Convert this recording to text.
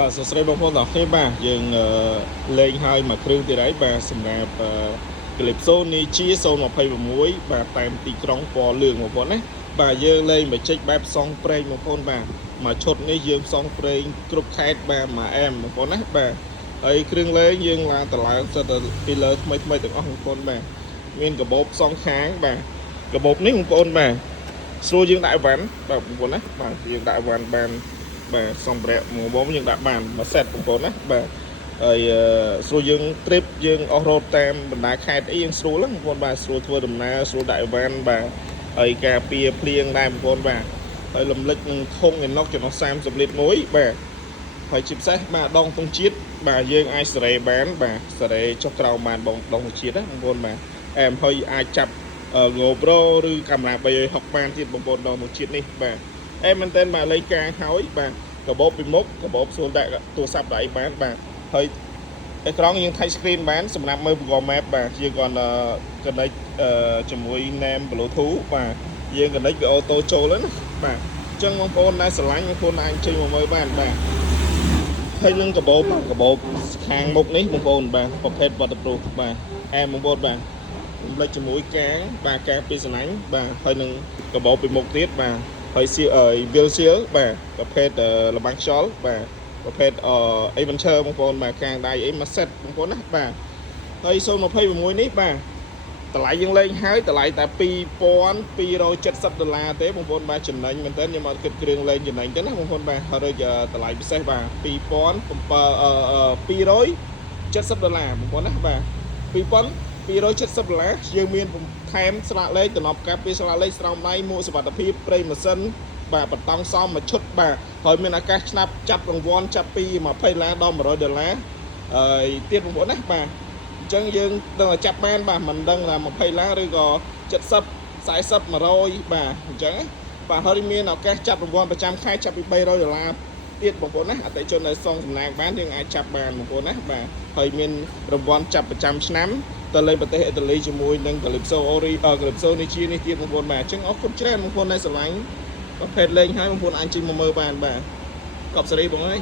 បាទសួស្តីបងប្អូនទាំងអស់គ្នាបាទយើងលេងហើយមួយគ្រឿងទៀតហើយបាទសម្រាប់Calypso Ninja 026បាទតាមទីក្រុងពណ៌លឿងបងប្អូនណាបាទយើងលេងមួយជិចបែបផ្សងប្រេងបងប្អូនបាទមួយឈុតនេះយើងផ្សងប្រេងគ្រប់ខេត្តបាទមួយអែមបងប្អូនណាបាទហើយគ្រឿងលេងយើងឡើងតឡើងសិតពីលើថ្មីទាំងអស់បងប្អូនបាទមានកាបូបផ្សងខាងបាទកាបូបនេះបងប្អូនបាទស្រួលយើងដាក់វ៉ាន់បាទបងប្អូនណាបាទយើងដាក់វ៉ាន់បានបាទសម្ភារៈមួយបងយើងដាក់បានមួយសេតបងប្អូនណាបាទហើយស្រួលយើងទ្រីបយើងអស់រត់តាមបណ្ដាខេត្តអីយើងស្រួលហ្នឹងបងប្អូនបាទស្រួលធ្វើដំណើរស្រួលដាក់វ៉ាន់បាទហើយការពារភ្លៀងដែរបងប្អូនបាទហើយលំលិចនឹងធុងឯណុកចំណុះ30លីត្រមួយបាទហើយជាពិសេសបាទដងទងជាតិបាទយើងអាចសេរីបានបាទសេរីចុះក្រោមបានដងទងជាតិណាបងប្អូនបាទអែមហើយអាចចាប់GoPro ឬកាមេរ៉ា360បានទៀតបងប្អូនដងទងជាតិនេះបាទអែមមែនតើបាទលេខកាងហើយបាទកាបូបពីមុខកាបូបស្រួលដាក់ទូរស័ព្ទដៃបានបាទហើយអេក្រង់យើង touch screen បានសម្រាប់មើល Google Map បាទយើងគាត់connect ជាមួយ name Bluetooth បាទយើង connect វាអូតូចូលហ្នឹងណាបាទអញ្ចឹងបងប្អូនដែលស្រឡាញ់បងប្អូនអាចចេញមកមើលបានបាទហើយនឹងកាបូបខាងមុខនេះបងប្អូនបាទប្រភេទ waterproof បាទអែមបងប្អូនបាទរំលេចជាមួយកាងបាទកាងពីសំណាញ់បាទហើយនឹងកាបូបពីមុខទៀតបាទហើយWill Seal បាទប្រភេទលបាំងខ្យល់បាទប្រភេទAdventure បងប្អូនបាទកាងដៃអីមួយ set បងប្អូនណាបាទហើយ026នេះបាទតម្លៃយើងលេងហើយតម្លៃតែ$2270ទេបងប្អូនបាទចំណេញមែនតើខ្ញុំអត់គិតគ្រឿងលេងចំណេញទេណាបងប្អូនបាទហើយតម្លៃពិសេសបាទ$2270បងប្អូនណាបាទ$2270យើងមានថែមស្លាកលេខតំណប់កាប់ពីស្លាកលេខស្រោមដៃមួកសុវត្ថិភាពប្រេងម៉ាស៊ីនបាទបន្តង់សមមួយឈុតបាទហើយមានឱកាសឆ្នាប់ចាប់រង្វាន់ចាប់ពី$20ដល់$100ហើយទៀតបងប្អូនណាបាទអញ្ចឹងយើងដឹងតែចាប់បានបាទមិនដឹងថា$20ឬក៏70 40 100បាទអញ្ចឹងបាទហើយមានឱកាសចាប់រង្វាន់ប្រចាំខែចាប់ពី$300ទៀតបងប្អូនណាអតិថិជនដែលសងសំណាងបានយើងអាចចាប់បានបងប្អូនណាបាទហើយមានរង្វាន់ចាប់ប្រចាំឆ្នាំទៅលេងប្រទេសអ៊ីតាលីជាមួយនឹង Calypso Ninja នេះទៀតបងប្អូនបាទអញ្ចឹងអរគុណច្រើនបងប្អូនដែលស្រឡាញ់ប្រភេទលេងហើយបងប្អូនអាចជិះមកមើលបានបាទកប់សេរីបងអើយ